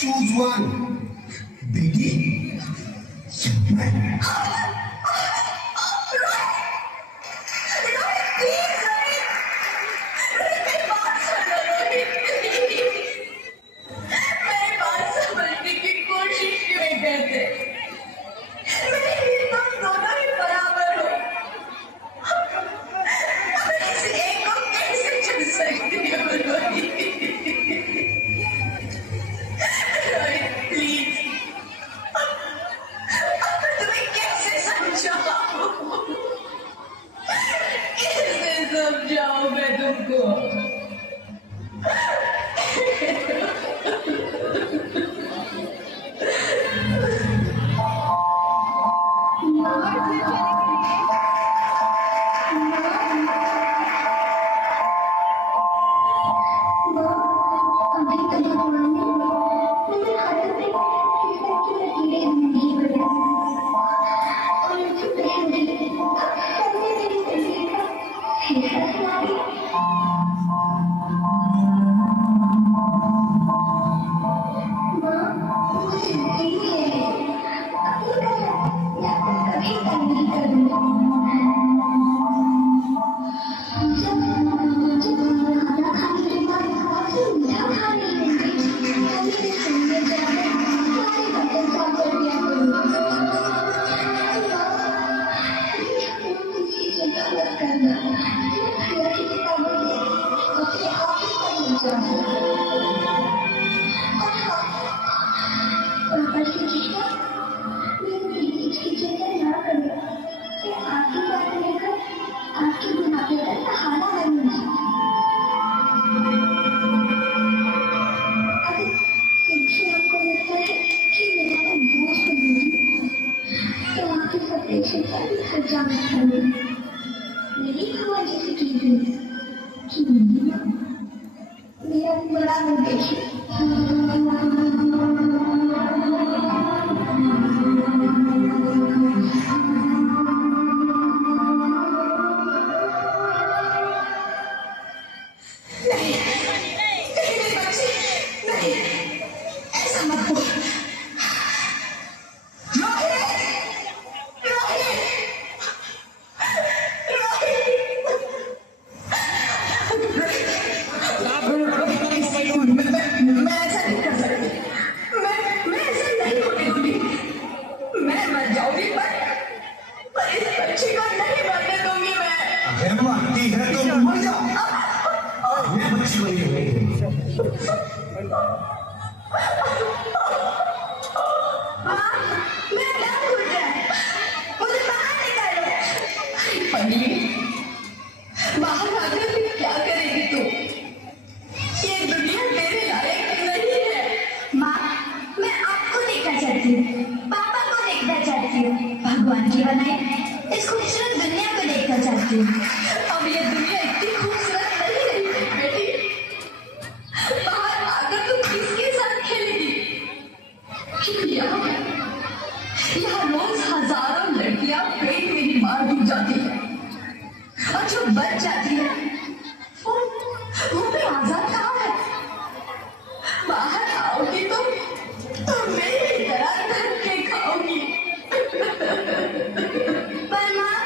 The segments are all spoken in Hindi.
Choose one. बेटी समझाओ मैं तुमको। भगवान की बनाई इस खूबसूरत दुनिया को देखना चाहती हूँ। अब ये दुनिया इतनी खूबसूरत नहीं रही बेटी। बाहर आकर तुम किसके साथ खेलेगी? यहाँ रोज हजारों लड़कियां पेट में ही मार दी जाती है और जो बच जाती है वो भी आजाद कहाँ है? बाहर आओगी तो मेरी तरह धक्के खाओगी। पर माँ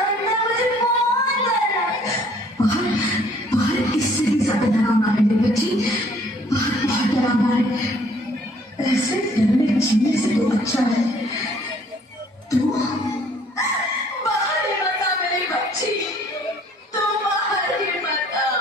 अंदर मुझे बहुत डर है। बाहर इससे भी ज्यादा डरावना है मेरी बच्ची। बाहर बहुत डरावना है। ऐसे डर में जीने से तो अच्छा है तू बाहर ही मत आ मेरी बच्ची। तू बाहर ही मत आ।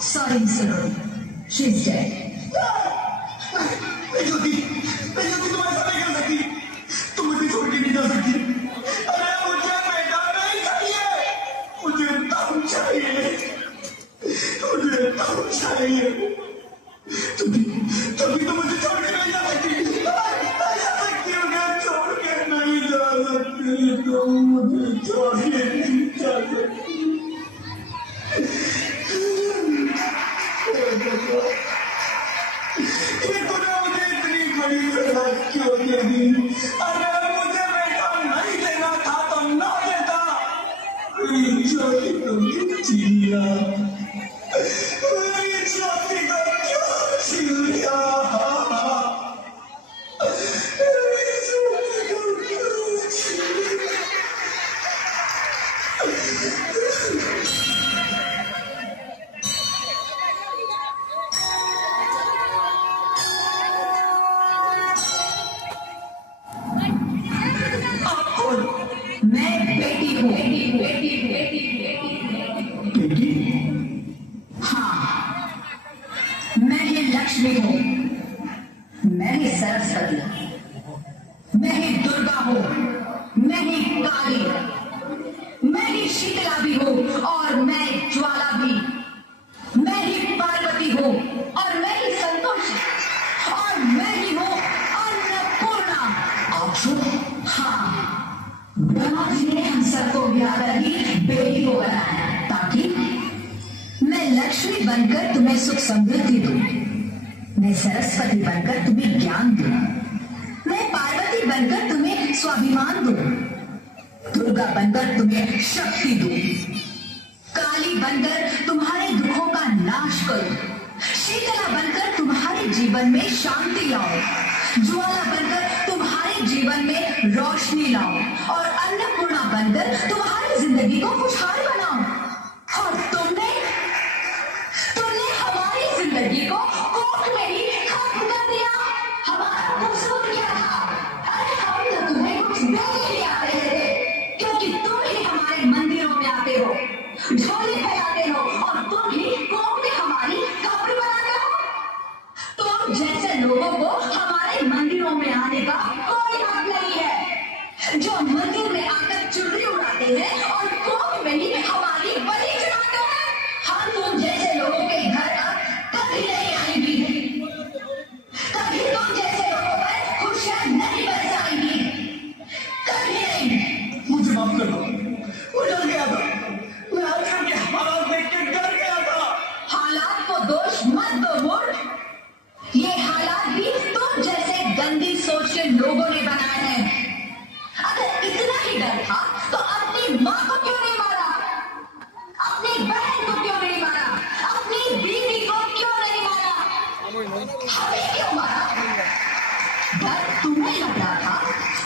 Sorry, sir. She's dead. ज्योति तुम ऐसा नहीं कर सकती, तुम मुझे छोड़ के नहीं जा सकती। अरे मुझे बेटा नहीं चाहिए, मुझे तब चाहिए, मुझे तब चाहिए। तभी तो मुझे छोड़ के नहीं जा सकती, ऐसा सकती हो क्या? छोड़ के नहीं जा सकती, तुम मुझे छोड़ के नहीं जा सकती। ये तूने मुझे इतनी बड़ी सजा क्यों दे दी? अरे मुझे बेटा नहीं देना था तो ना देता। मेरी ज्योति को क्यों छीन लिया? मेरी ज्योति को क्यों छीन लिया? मेरी ज्योति को क्यों छीन लिया? मैं बेटी हूँ। बेटी? हाँ, मैं ही लक्ष्मी हूँ, मैं ही सरस्वती, मैं ही दुर्गा हूँ, मैं ही काली, मैं ही शीतला भी हूँ और मैं ज्वाला भी, मैं ही पार्वती हूँ और मैं ही संतोषी और मैं ही हूँ अन्नपूर्णा। हाँ, ब्रह्मा जी ने हम सबको ब्याह ही बेटी को बनाया ताकि मैं लक्ष्मी बनकर तुम्हें सुख समृद्धि दूं, मैं सरस्वती बनकर तुम्हें ज्ञान दूं, मैं पार्वती बनकर तुम्हें स्वाभिमान दूं, दुर्गा बनकर तुम्हें शक्ति दूं, काली बनकर तुम्हारे दुखों का नाश करूं, शीतला बनकर तुम्हारे जीवन में शांति लाऊं, ज्वाला बनकर तुम्हारे जीवन में रोशनी लाऊं और अन्नपूर्णा बनकर तुम्हारी जिंदगी को खुशहाल बनाऊं। और तुमने हमारी जिंदगी को कोर्ट में ही खत्म कर दिया। हमारा कसूर क्या था? अरे हम तो तुम्हें कुछ देने ही आ रहे थे, क्योंकि तुम ही हमारे मंदिरों में आते हो, झोली फैलाते हो और तुम ही कोर्ट में हमारी कब्र बनाते हो। तुम जैसे लोगों को हमारे मंदिरों में आने का कोई हक नहीं है, जो मंदिर में आकर चुनरी उड़ाते हैं और कोर्ट में ही हमारी बलि चढ़ाते हैं। हम तुम जैसे लोगों के घर अब कभी नहीं आएंगी, कभी तुम जैसे लोगों पर खुशियां नहीं बरसाएंगी, कभी नहीं। मुझे माफ कर दो, वो डर गया था, मैं आजकल के हालात देख के डर गया था। हालात को दोष मत दो मूर्ख, ये हालात भी तुम जैसे गंदी सोच के लोगों ने बनाए हैं। अगर इतना ही डर था तो अपनी माँ को क्यों नहीं मारा, अपनी बहन को क्यों नहीं मारा, अपनी बीवी को क्यों नहीं मारा, हमें क्यों मारा? डर तुम्हें लग रहा था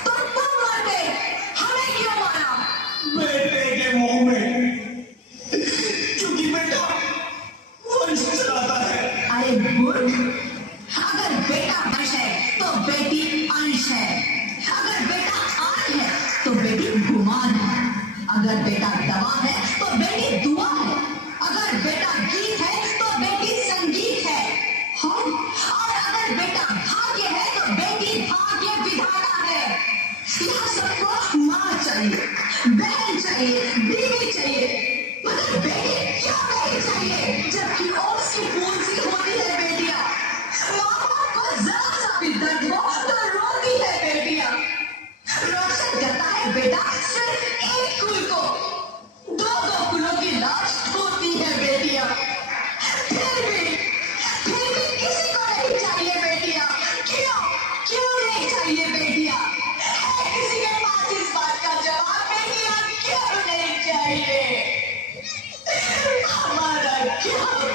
तो तुम मरते, हमें क्यों मारा? बेटे के मुंह में, क्योंकि बेटा वंश चलाता है। अरे मूर्ख, अगर बेटा वंश है तो बेटी अंश है, अगर बेटा आन है तो बेटी गुमान है, अगर बेटा दवा है तो बेटी दुआ है, अगर बेटा गीत है तो बेटी संगीत है, और अगर बेटा भाग्य है तो बेटी भाग्य विधाता है। यहाँ सबको माँ चाहिए, बहन चाहिए, बीवी चाहिए, मगर बेटी क्यों नहीं चाहिए? जबकि और सी फूल सी होती है बेटियां।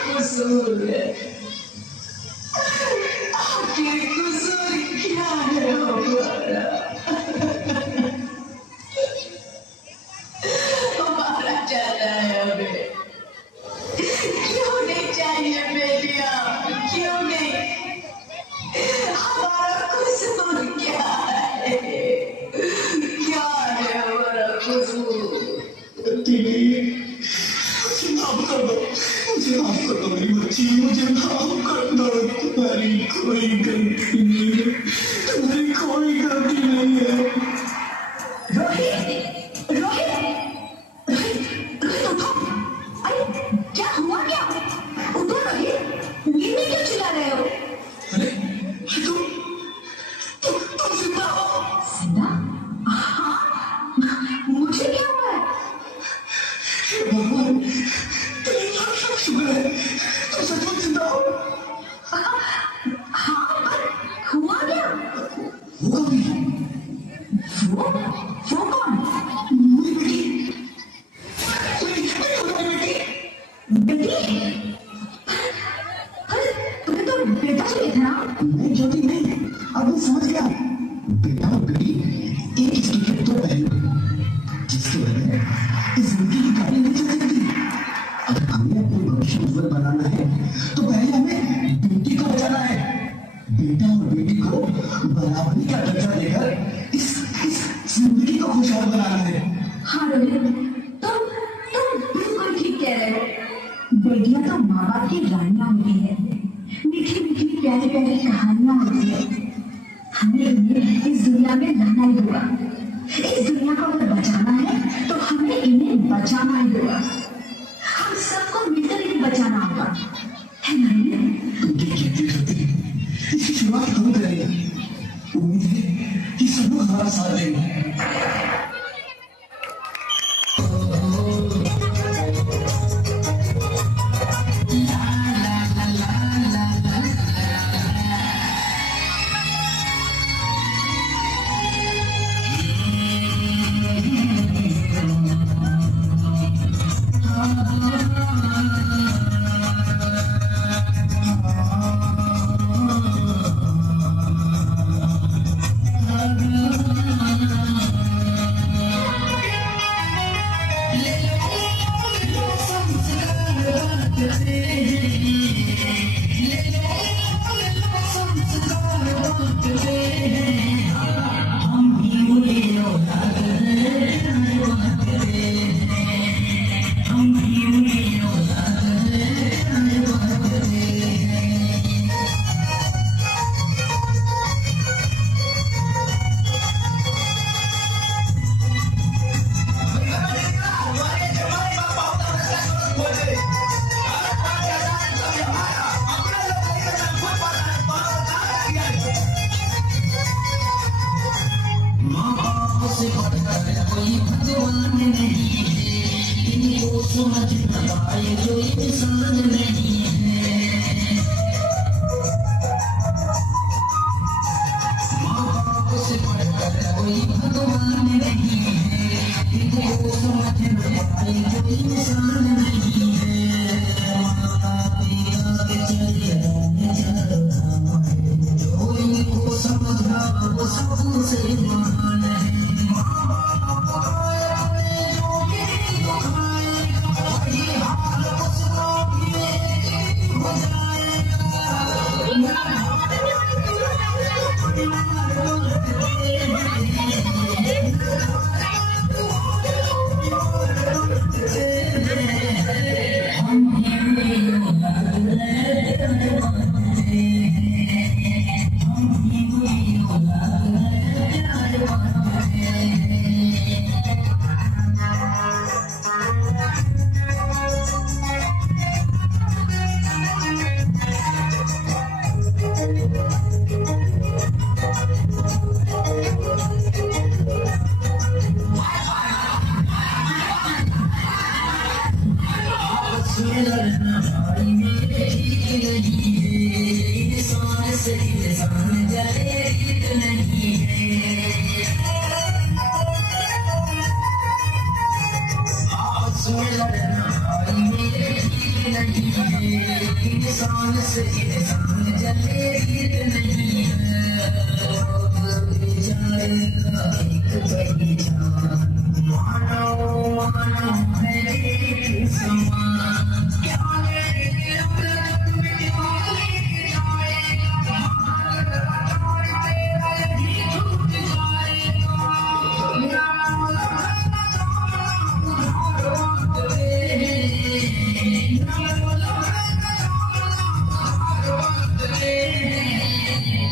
कसूर है? आखिर कसूर क्या है हमारा? हमारा जाना है हमें। क्यों नहीं चाहिए बेटिया? क्यों नहीं? हमारा कसूर क्या है? क्या है हमारा कसूर? मुझे माफ कर दो, मुझे माफ कर दो मेरी बच्ची, मुझे माफ कर दो। तुम्हारी कोई गलती नहीं है, तुम्हारी कोई गलती नहीं है। रोहित, रोहित, रोहित, रोहित उठो। अरे क्या हुआ क्या? उठो रोहित, नींद में क्यों चिल्ला रहे हो? अरे तुम जिंदा हो? जिंदा? हाँ, मुझे क्या हुआ है? हे भगवान, तेरी लाख लाख शुक्र है, तुम सचमुच जिंदा हो। हाँ, पर हुआ क्या? वो कौन है? वो कौन? मेरी बेटी, मेरी बेटी। बेटी? अरे तुम्हें तो बेटा चाहिए था ना? नहीं ज्योति नहीं, अब मैं समझ गया। बेटा और बेटी एक ही चीज के दो पहलू हैं, जिसकी वजह इस जिंदगी की कहानी नहीं चल सकती। अगर हमें अपने भविष्य उज्जवल बनाना है तो पहले हमें बेटी को बचाना है। बेटा और बेटी को बराबरी का दर्जा देकर इस जिंदगी को खुशहाल बनाना है। हाँ रोहित, तुम बिल्कुल ठीक कह रहे हो। बेटियां तो माँ बाप की रानियां होती है, मीठी मीठी प्यारी प्यारी कहानियां होती है। हमें इन्हें इस दुनिया में रहना ही होगा। इस दुनिया को अगर बचाना है तो हमें इन्हें बचाना ही होगा। हम सबको मिलकर इन्हें बचाना होगा, है ना रोहित? तुम क्या कहती हो ज्योति? इसकी शुरुआत हम करेंगे। उम्मीद है कि सब लोग हमारा साथ देंगे। मेरा भाई मेरे ठीक नहीं है। इंसान से इंसान जले रीत नहीं है, बेचारे का एक पहचान, मानो मानो है एक समान, क्या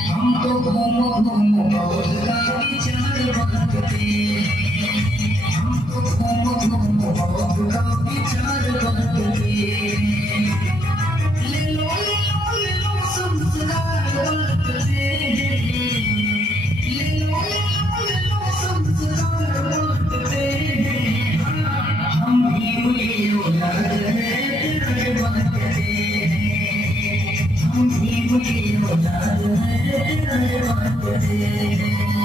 हमको घूमो घूमो बहुत का विचार बनते, हमको घूमो घूमो बहुत का विचार बनते, ले लो संस्कार बनते, ले लो संस्कार बनते, हम भी वही औलाद हैं तेरे बनते, हम भी वही औलाद हैं तेरे बनते।